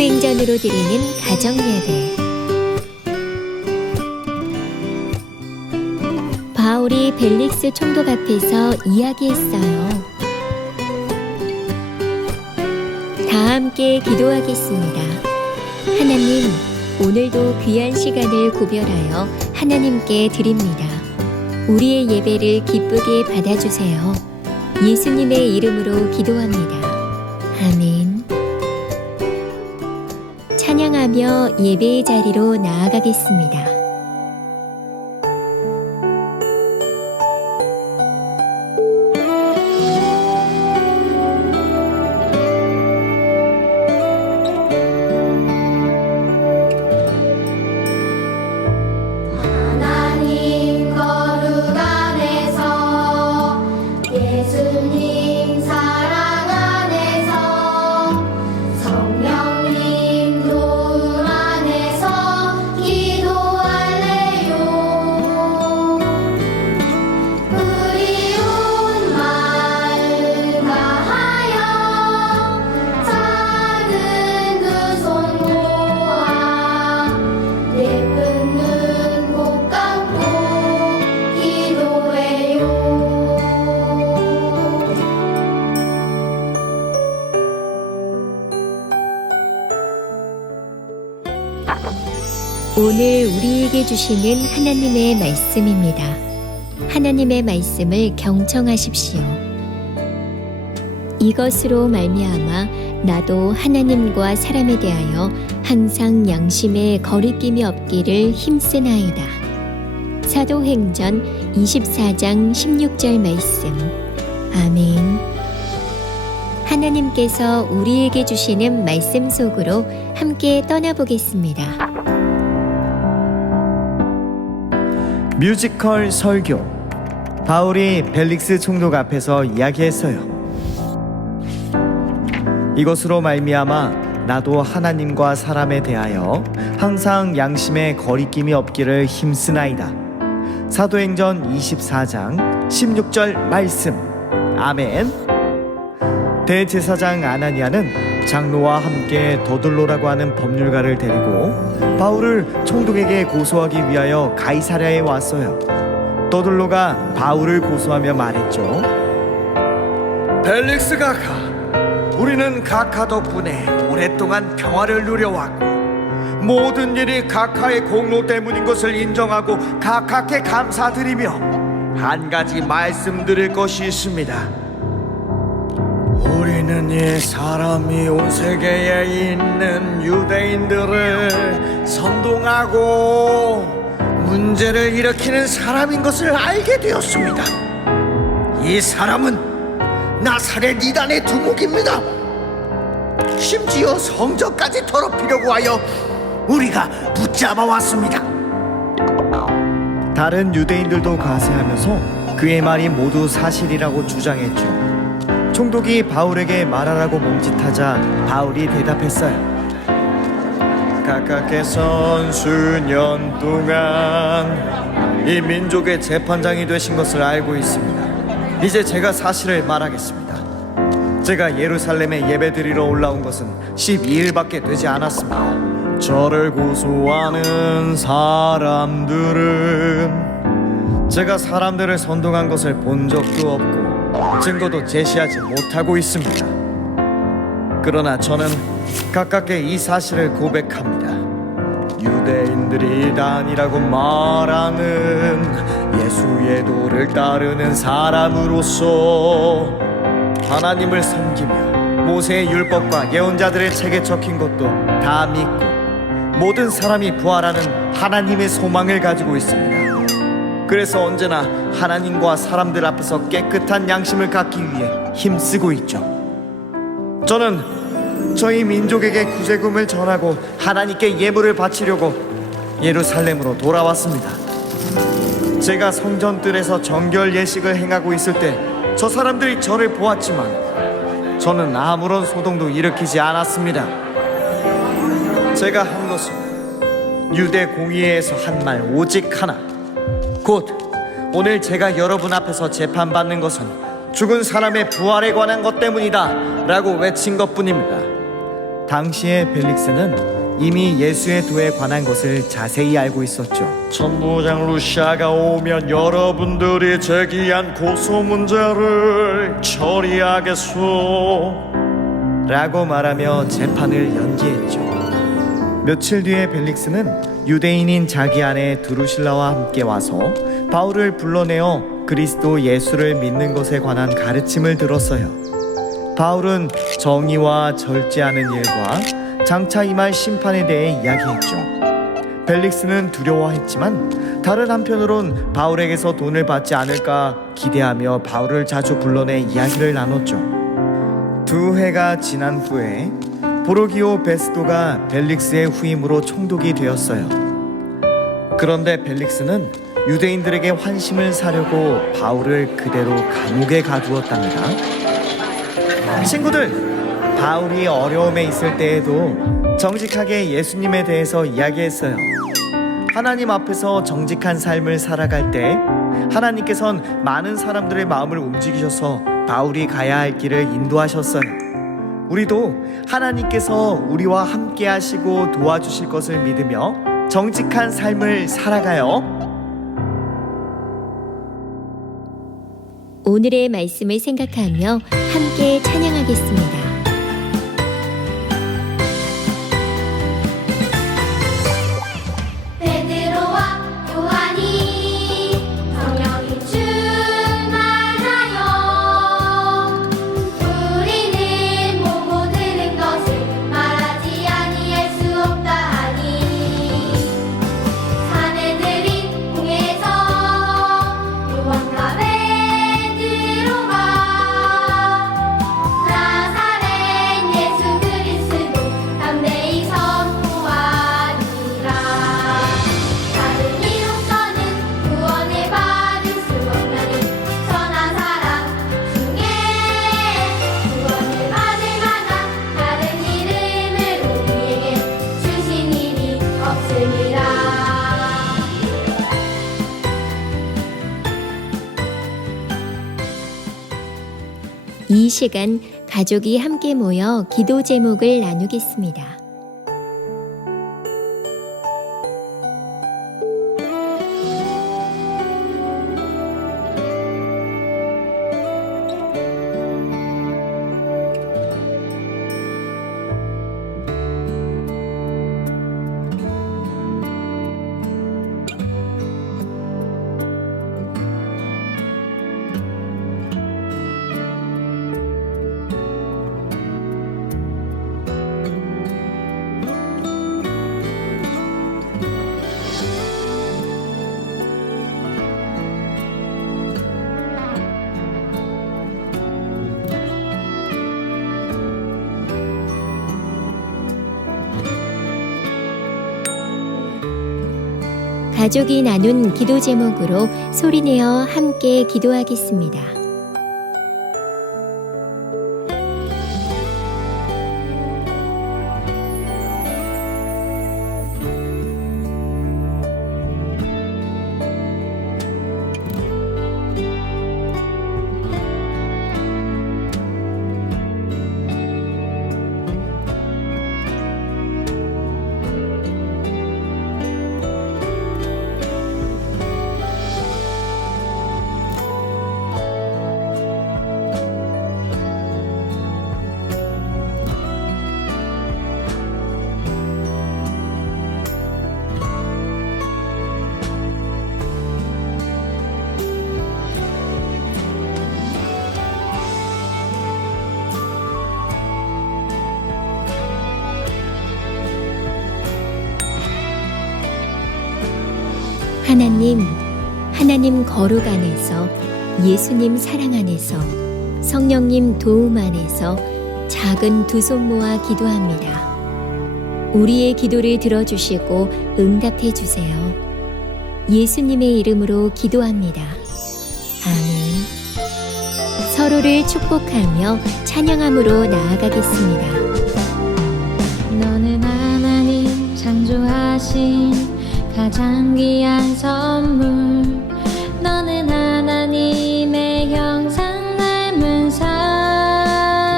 사도행전으로 드리는 가정예배 바울이 벨릭스 총독 앞에서 이야기했어요. 다 함께 기도하겠습니다. 하나님, 오늘도 귀한 시간을 구별하여 하나님께 드립니다. 우리의 예배를 기쁘게 받아주세요. 예수님의 이름으로 기도합니다. 아멘. 찬양하며 예배의 자리로 나아가겠습니다. 오늘 우리에게 주시는 하나님의 말씀입니다. 하나님의 말씀을 경청하십시오. 이것으로 말미암아 나도 하나님과 사람에 대하여 항상 양심에 거리낌이 없기를 힘쓰나이다. 사도행전 24장 16절 말씀. 아멘. 하나님께서 우리에게 주시는 말씀 속으로 함께 떠나보겠습니다. 뮤지컬 설교 바울이 벨릭스 총독 앞에서 이야기했어요. 이것으로 말미암아 나도 하나님과 사람에 대하여 항상 양심에 거리낌이 없기를 힘쓰나이다. 사도행전 24장 16절 말씀. 아멘. 대제사장 아나니아는 장로와 함께 더둘로라고 하는 법률가를 데리고 바울을 총독에게 고소하기 위하여 가이사랴에 왔어요. 더둘로가 바울을 고소하며 말했죠. 벨릭스 가카, 우리는 가카 덕분에 오랫동안 평화를 누려왔고 모든 일이 가카의 공로 때문인 것을 인정하고 가카께 감사드리며 한 가지 말씀드릴 것이 있습니다. 우리는 이 사람이 온 세계에 있는 유대인들을 선동하고 문제를 일으키는 사람인 것을 알게 되었습니다. 이 사람은 나사렛 이단의 두목입니다. 심지어 성전까지 더럽히려고 하여 우리가 붙잡아 왔습니다. 다른 유대인들도 가세하면서 그의 말이 모두 사실이라고 주장했죠. 총독이 바울에게 말하라고 멈칫하자 바울이 대답했어요. 각각께선 수년 동안 이 민족의 재판장이 되신 것을 알고 있습니다. 이제 제가 사실을 말하겠습니다. 제가 예루살렘에 예배드리러 올라온 것은 12일밖에 되지 않았습니다. 저를 고소하는 사람들은 제가 사람들을 선동한 것을 본 적도 없고 증거도 제시하지 못하고 있습니다. 그러나 저는 가깝게 이 사실을 고백합니다. 유대인들이 단이라고 말하는 예수의 도를 따르는 사람으로서 하나님을 섬기며 모세의 율법과 예언자들의 책에 적힌 것도 다 믿고 모든 사람이 부활하는 하나님의 소망을 가지고 있습니다. 그래서 언제나 하나님과 사람들 앞에서 깨끗한 양심을 갖기 위해 힘쓰고 있죠. 저는 저희 민족에게 구제금을 전하고 하나님께 예물을 바치려고 예루살렘으로 돌아왔습니다. 제가 성전뜰에서 정결 예식을 행하고 있을 때 저 사람들이 저를 보았지만 저는 아무런 소동도 일으키지 않았습니다. 제가 한 것은 유대 공의회에서 한 말 오직 하나. 곧 오늘 제가 여러분 앞에서 재판받는 것은 죽은 사람의 부활에 관한 것 때문이다 라고 외친 것 뿐입니다. 당시의 벨릭스는 이미 예수의 도에 관한 것을 자세히 알고 있었죠. 천부장 루시아가 오면 여러분들이 제기한 고소 문제를 처리하겠소. 라고 말하며 재판을 연기했죠. 며칠 뒤에 벨릭스는 유대인인 자기 아내 드루실라와 함께 와서 바울을 불러내어 그리스도 예수를 믿는 것에 관한 가르침을 들었어요. 바울은 정의와 절제하는 일과 장차 임할 심판에 대해 이야기했죠. 벨릭스는 두려워했지만 다른 한편으론 바울에게서 돈을 받지 않을까 기대하며 바울을 자주 불러내 이야기를 나눴죠. 두 해가 지난 후에 보로기오 베스도가 벨릭스의 후임으로 총독이 되었어요. 그런데 벨릭스는 유대인들에게 환심을 사려고 바울을 그대로 감옥에 가두었답니다. 친구들, 바울이 어려움에 있을 때에도 정직하게 예수님에 대해서 이야기했어요. 하나님 앞에서 정직한 삶을 살아갈 때 하나님께선 많은 사람들의 마음을 움직이셔서 바울이 가야 할 길을 인도하셨어요. 우리도 하나님께서 우리와 함께 하시고 도와주실 것을 믿으며 정직한 삶을 살아가요. 오늘의 말씀을 생각하며 함께 찬양하겠습니다. 이 시간 가족이 함께 모여 기도 제목을 나누겠습니다. 가족이 나눈 기도 제목으로 소리내어 함께 기도하겠습니다. 하나님, 하나님 거룩 안에서 예수님 사랑 안에서 성령님 도움 안에서 작은 두 손 모아 기도합니다. 우리의 기도를 들어주시고 응답해 주세요. 예수님의 이름으로 기도합니다. 아멘. 서로를 축복하며 찬양함으로 나아가겠습니다. 너는 하나님 창조하신 가장 귀한 선물. 너는 하나님의 형상 닮은 사랑.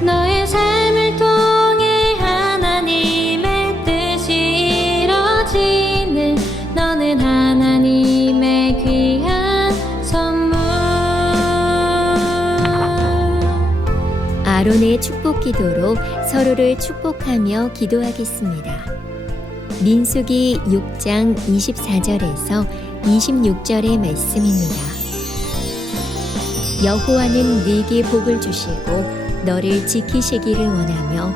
너의 삶을 통해 하나님의 뜻이 이뤄지는 너는 하나님의 귀한 선물. 아론의 축복 기도로 서로를 축복하며 기도하겠습니다. 민수기 6장 24절에서 26절의 말씀입니다. 여호와는 네게 복을 주시고 너를 지키시기를 원하며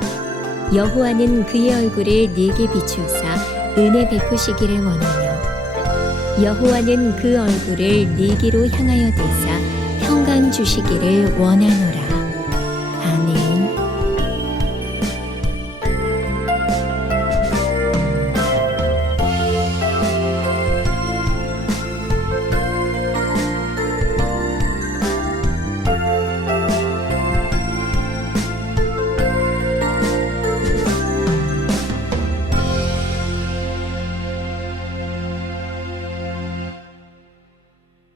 여호와는 그의 얼굴을 네게 비추사 은혜 베푸시기를 원하며 여호와는 그 얼굴을 네게로 향하여 대사 평강 주시기를 원하노라